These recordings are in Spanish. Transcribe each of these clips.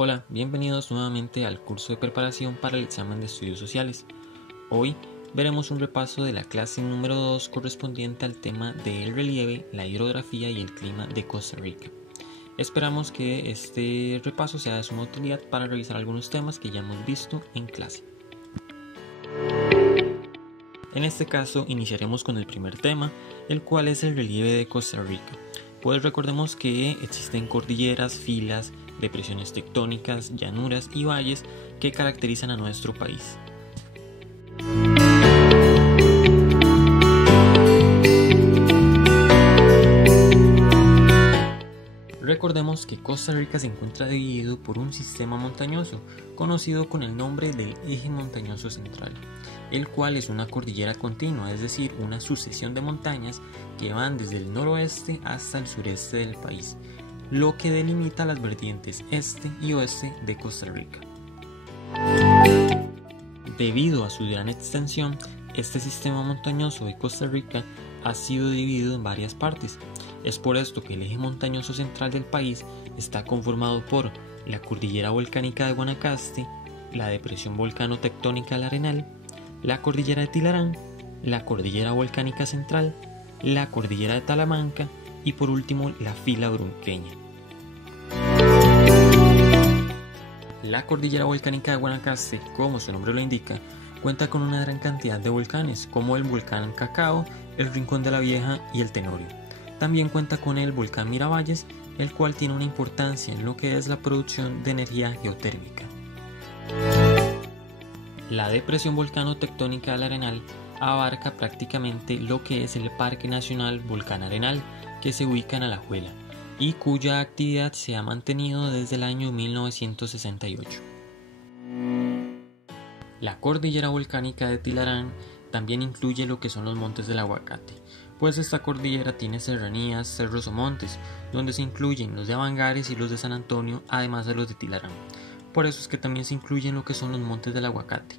Hola, bienvenidos nuevamente al curso de preparación para el examen de estudios sociales. Hoy veremos un repaso de la clase número 2 correspondiente al tema del relieve, la hidrografía y el clima de Costa Rica. Esperamos que este repaso sea de suma utilidad para revisar algunos temas que ya hemos visto en clase. En este caso iniciaremos con el primer tema, el cual es el relieve de Costa Rica. Pues recordemos que existen cordilleras, filas, depresiones tectónicas, llanuras y valles que caracterizan a nuestro país. Recordemos que Costa Rica se encuentra dividido por un sistema montañoso, conocido con el nombre del Eje Montañoso Central, el cual es una cordillera continua, es decir, una sucesión de montañas que van desde el noroeste hasta el sureste del país, lo que delimita las vertientes este y oeste de Costa Rica. Debido a su gran extensión, este sistema montañoso de Costa Rica ha sido dividido en varias partes. Es por esto que el eje montañoso central del país está conformado por la cordillera volcánica de Guanacaste, la depresión volcano-tectónica del Arenal, la cordillera de Tilarán, la cordillera volcánica central, la cordillera de Talamanca y por último la fila brunqueña. La cordillera volcánica de Guanacaste, como su nombre lo indica, cuenta con una gran cantidad de volcanes, como el volcán Cacao, el Rincón de la Vieja y el Tenorio. También cuenta con el volcán Miravalles, el cual tiene una importancia en lo que es la producción de energía geotérmica. La depresión volcano-tectónica del Arenal abarca prácticamente lo que es el Parque Nacional Volcán Arenal, que se ubica en Alajuela, y cuya actividad se ha mantenido desde el año 1968. La cordillera volcánica de Tilarán también incluye lo que son los montes del Aguacate, pues esta cordillera tiene serranías, cerros o montes, donde se incluyen los de Avangares y los de San Antonio, además de los de Tilarán. Por eso es que también se incluyen lo que son los montes del Aguacate.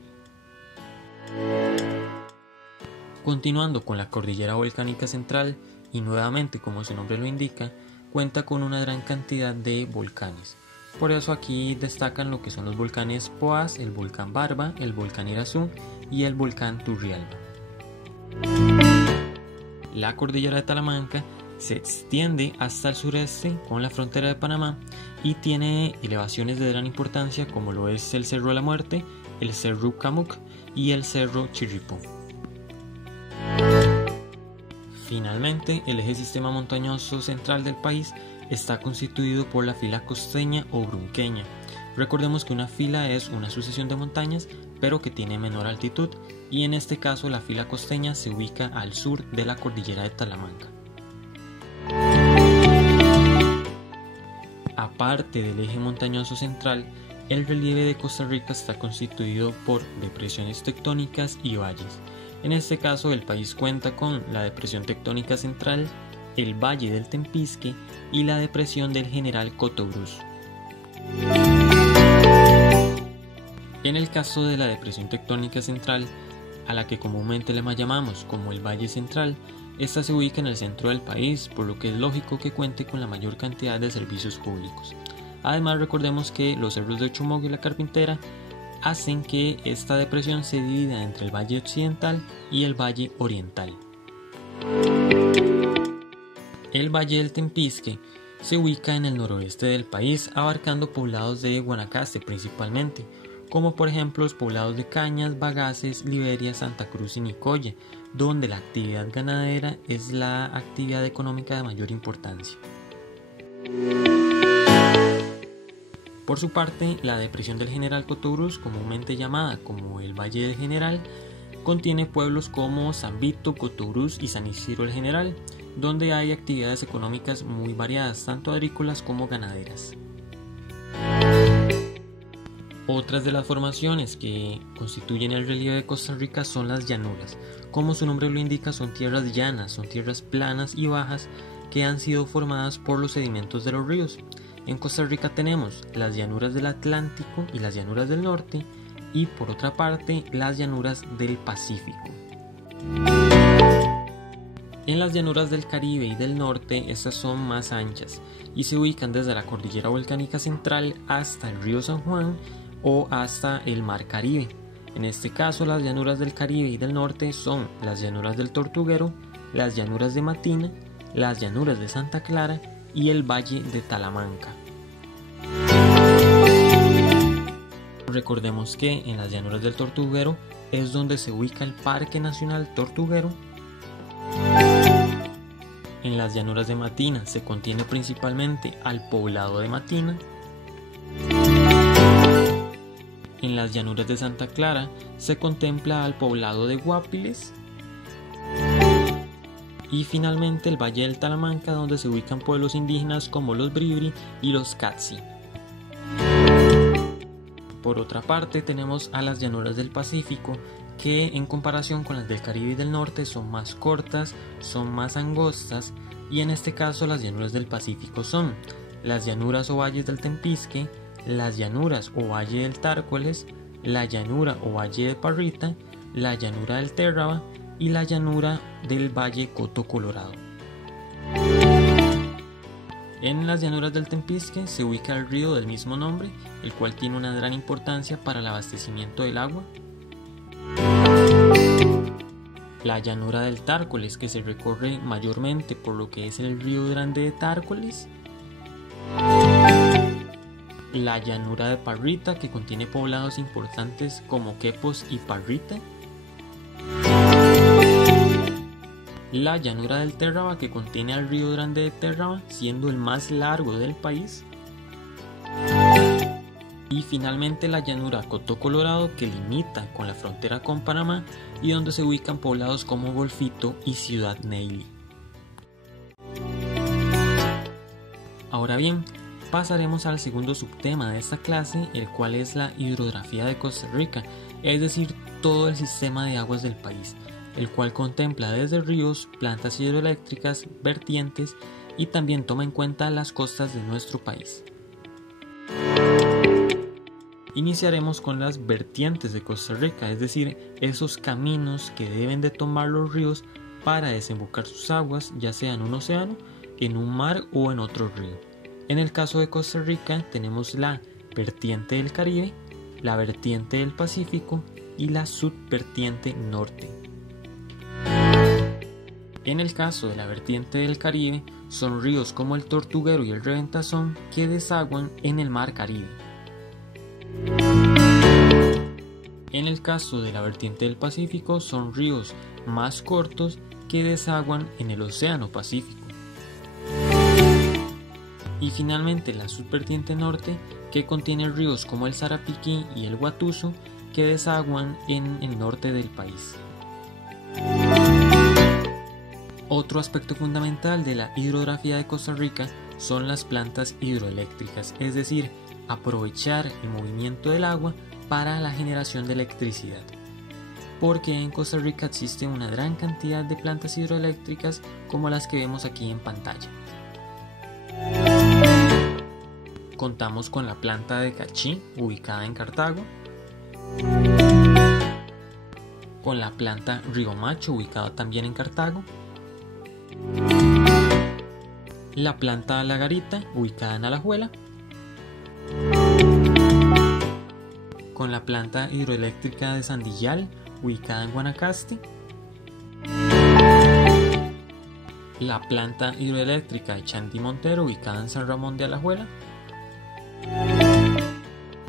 Continuando con la cordillera volcánica central, y nuevamente como su nombre lo indica, cuenta con una gran cantidad de volcanes. Por eso aquí destacan lo que son los volcanes Poás, el volcán Barba, el volcán Irazú y el volcán Turrialba. La cordillera de Talamanca se extiende hasta el sureste con la frontera de Panamá y tiene elevaciones de gran importancia como lo es el Cerro de la Muerte, el Cerro Camuc y el Cerro Chirripó. Finalmente, el eje sistema montañoso central del país está constituido por la fila costeña o brunqueña. Recordemos que una fila es una sucesión de montañas, pero que tiene menor altitud, y en este caso la fila costeña se ubica al sur de la cordillera de Talamanca. Aparte del eje montañoso central, el relieve de Costa Rica está constituido por depresiones tectónicas y valles. En este caso, el país cuenta con la depresión tectónica central, el Valle del Tempisque y la depresión del General Cotobruz. En el caso de la depresión tectónica central, a la que comúnmente le llamamos como el Valle Central, esta se ubica en el centro del país, por lo que es lógico que cuente con la mayor cantidad de servicios públicos. Además, recordemos que los cerros de Chumog y la Carpintera hacen que esta depresión se divida entre el Valle Occidental y el Valle Oriental. El Valle del Tempisque se ubica en el noroeste del país, abarcando poblados de Guanacaste principalmente, como por ejemplo los poblados de Cañas, Bagaces, Liberia, Santa Cruz y Nicoya, donde la actividad ganadera es la actividad económica de mayor importancia. Por su parte, la depresión del General Cotobruz, comúnmente llamada como el Valle del General, contiene pueblos como San Vito, Cotobruz y San Isidro el General, donde hay actividades económicas muy variadas, tanto agrícolas como ganaderas. Otras de las formaciones que constituyen el relieve de Costa Rica son las llanuras. Como su nombre lo indica, son tierras llanas, son tierras planas y bajas que han sido formadas por los sedimentos de los ríos. En Costa Rica tenemos las llanuras del Atlántico y las llanuras del norte, y por otra parte las llanuras del Pacífico. En las llanuras del Caribe y del norte, estas son más anchas y se ubican desde la cordillera volcánica central hasta el río San Juan o hasta el mar Caribe. En este caso, las llanuras del Caribe y del norte son las llanuras del Tortuguero, las llanuras de Matina, las llanuras de Santa Clara y el valle de Talamanca. Recordemos que en las llanuras del Tortuguero es donde se ubica el Parque Nacional Tortuguero. En las llanuras de Matina se contiene principalmente al poblado de Matina. En las llanuras de Santa Clara se contempla al poblado de Guapiles. Y finalmente el valle del Talamanca, donde se ubican pueblos indígenas como los Bribri y los Catsi. Por otra parte, tenemos a las llanuras del Pacífico, que en comparación con las del Caribe y del norte son más cortas, son más angostas, y en este caso las llanuras del Pacífico son las llanuras o valles del Tempisque, las llanuras o valle del Tárcoles, la llanura o valle de Parrita, la llanura del Térraba y la llanura del Valle Coto Colorado. En las llanuras del Tempisque se ubica el río del mismo nombre, el cual tiene una gran importancia para el abastecimiento del agua. La llanura del Tárcoles, que se recorre mayormente por lo que es el río Grande de Tárcoles. La llanura de Parrita, que contiene poblados importantes como Quepos y Parrita. La llanura del Térraba, que contiene al río Grande de Térraba, siendo el más largo del país. Y finalmente la llanura Coto Colorado, que limita con la frontera con Panamá y donde se ubican poblados como Golfito y Ciudad Neyli. Ahora bien, pasaremos al segundo subtema de esta clase, el cual es la hidrografía de Costa Rica, es decir, todo el sistema de aguas del país, el cual contempla desde ríos, plantas hidroeléctricas, vertientes y también toma en cuenta las costas de nuestro país. Iniciaremos con las vertientes de Costa Rica, es decir, esos caminos que deben de tomar los ríos para desembocar sus aguas, ya sea en un océano, en un mar o en otro río. En el caso de Costa Rica tenemos la vertiente del Caribe, la vertiente del Pacífico y la subvertiente norte. En el caso de la vertiente del Caribe son ríos como el Tortuguero y el Reventazón que desaguan en el mar Caribe. En el caso de la vertiente del Pacífico son ríos más cortos que desaguan en el Océano Pacífico. Y finalmente la subvertiente norte, que contiene ríos como el Sarapiquí y el Guatuso que desaguan en el norte del país. Otro aspecto fundamental de la hidrografía de Costa Rica son las plantas hidroeléctricas, es decir, aprovechar el movimiento del agua para la generación de electricidad. Porque en Costa Rica existe una gran cantidad de plantas hidroeléctricas como las que vemos aquí en pantalla. Contamos con la planta de Cachí, ubicada en Cartago, con la planta Río Macho, ubicada también en Cartago, la planta La Garita, ubicada en Alajuela, con la planta hidroeléctrica de Sandillal, ubicada en Guanacaste, la planta hidroeléctrica de Chantí Montero, ubicada en San Ramón de Alajuela,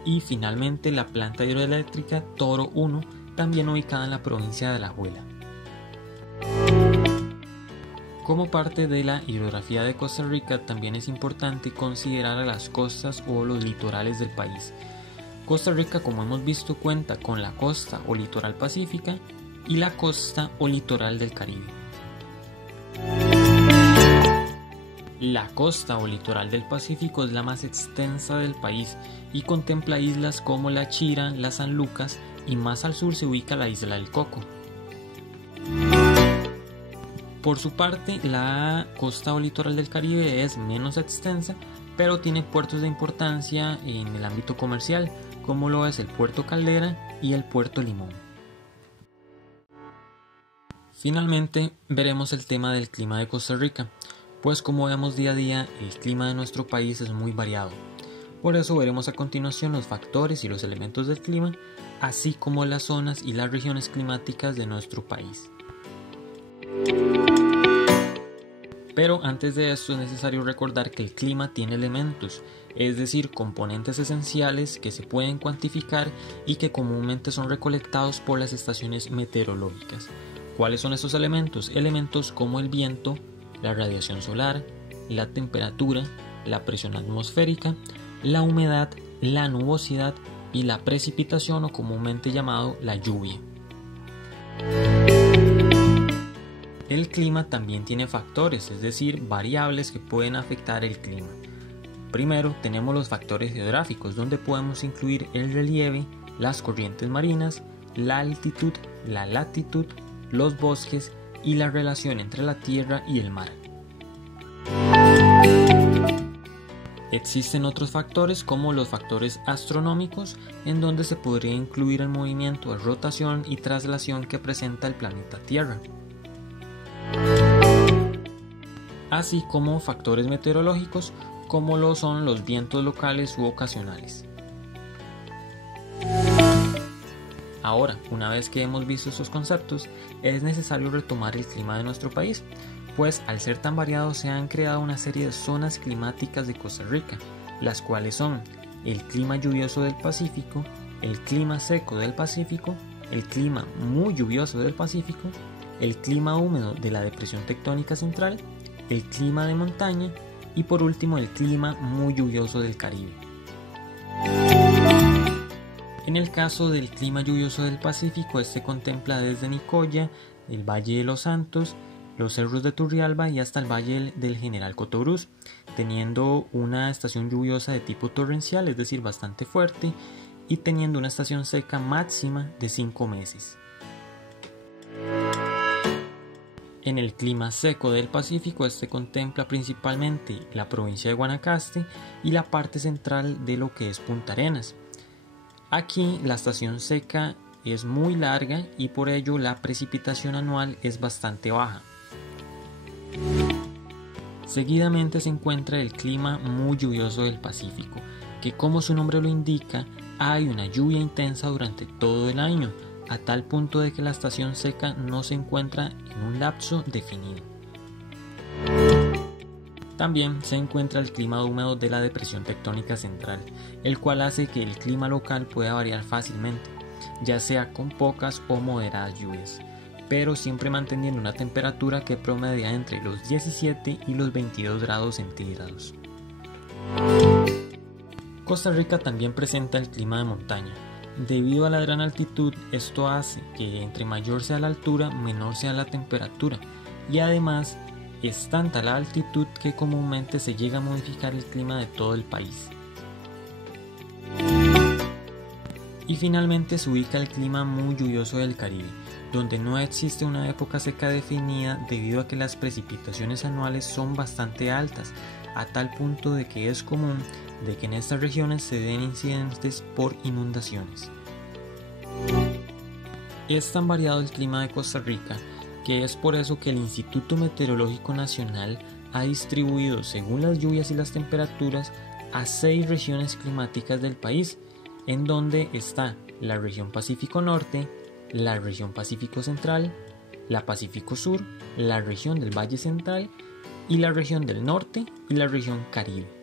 y finalmente la planta hidroeléctrica Toro 1, también ubicada en la provincia de Alajuela. Como parte de la hidrografía de Costa Rica, también es importante considerar a las costas o los litorales del país. Costa Rica, como hemos visto, cuenta con la costa o litoral pacífica y la costa o litoral del Caribe. La costa o litoral del Pacífico es la más extensa del país y contempla islas como La Chira, las San Lucas y más al sur se ubica la isla del Coco. Por su parte, la costa o litoral del Caribe es menos extensa, pero tiene puertos de importancia en el ámbito comercial, como lo es el Puerto Caldera y el Puerto Limón. Finalmente, veremos el tema del clima de Costa Rica, pues como vemos día a día, el clima de nuestro país es muy variado. Por eso veremos a continuación los factores y los elementos del clima, así como las zonas y las regiones climáticas de nuestro país. Pero antes de esto es necesario recordar que el clima tiene elementos, es decir, componentes esenciales que se pueden cuantificar y que comúnmente son recolectados por las estaciones meteorológicas. ¿Cuáles son estos elementos? Elementos como el viento, la radiación solar, la temperatura, la presión atmosférica, la humedad, la nubosidad y la precipitación, o comúnmente llamado la lluvia. El clima también tiene factores, es decir, variables que pueden afectar el clima. Primero tenemos los factores geográficos, donde podemos incluir el relieve, las corrientes marinas, la altitud, la latitud, los bosques y la relación entre la tierra y el mar. Existen otros factores como los factores astronómicos, en donde se podría incluir el movimiento de rotación y traslación que presenta el planeta Tierra, así como factores meteorológicos como lo son los vientos locales u ocasionales. Ahora, una vez que hemos visto estos conceptos, es necesario retomar el clima de nuestro país, pues al ser tan variado se han creado una serie de zonas climáticas de Costa Rica, las cuales son el clima lluvioso del Pacífico, el clima seco del Pacífico, el clima muy lluvioso del Pacífico, el clima húmedo de la depresión tectónica central, el clima de montaña y por último el clima muy lluvioso del Caribe. En el caso del clima lluvioso del Pacífico, este contempla desde Nicoya, el Valle de los Santos, los cerros de Turrialba y hasta el Valle del General Cotobruz, teniendo una estación lluviosa de tipo torrencial, es decir, bastante fuerte, y teniendo una estación seca máxima de 5 meses. En el clima seco del Pacífico, este contempla principalmente la provincia de Guanacaste y la parte central de lo que es Punta Arenas. Aquí la estación seca es muy larga y por ello la precipitación anual es bastante baja. Seguidamente se encuentra el clima muy lluvioso del Pacífico, que como su nombre lo indica, hay una lluvia intensa durante todo el año, a tal punto de que la estación seca no se encuentra en un lapso definido. También se encuentra el clima húmedo de la depresión tectónica central, el cual hace que el clima local pueda variar fácilmente, ya sea con pocas o moderadas lluvias, pero siempre manteniendo una temperatura que promedia entre los 17 y los 22 grados centígrados. Costa Rica también presenta el clima de montaña. Debido a la gran altitud, esto hace que entre mayor sea la altura, menor sea la temperatura, y además es tanta la altitud que comúnmente se llega a modificar el clima de todo el país. Y finalmente se ubica el clima muy lluvioso del Caribe, donde no existe una época seca definida debido a que las precipitaciones anuales son bastante altas, a tal punto de que es común de que en estas regiones se den incidentes por inundaciones. Es tan variado el clima de Costa Rica que es por eso que el Instituto Meteorológico Nacional ha distribuido, según las lluvias y las temperaturas, a 6 regiones climáticas del país, en donde está la región Pacífico Norte, la región Pacífico Central, la Pacífico Sur, la región del Valle Central y la región del Norte y la región Caribe.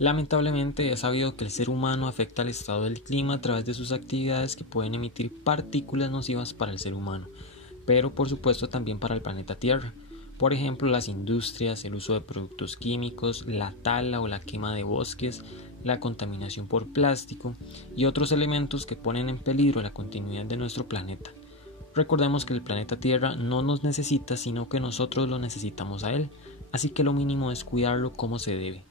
Lamentablemente es sabido que el ser humano afecta al estado del clima a través de sus actividades que pueden emitir partículas nocivas para el ser humano, pero por supuesto también para el planeta Tierra. Por ejemplo, las industrias, el uso de productos químicos, la tala o la quema de bosques, la contaminación por plástico y otros elementos que ponen en peligro la continuidad de nuestro planeta. Recordemos que el planeta Tierra no nos necesita, sino que nosotros lo necesitamos a él, así que lo mínimo es cuidarlo como se debe.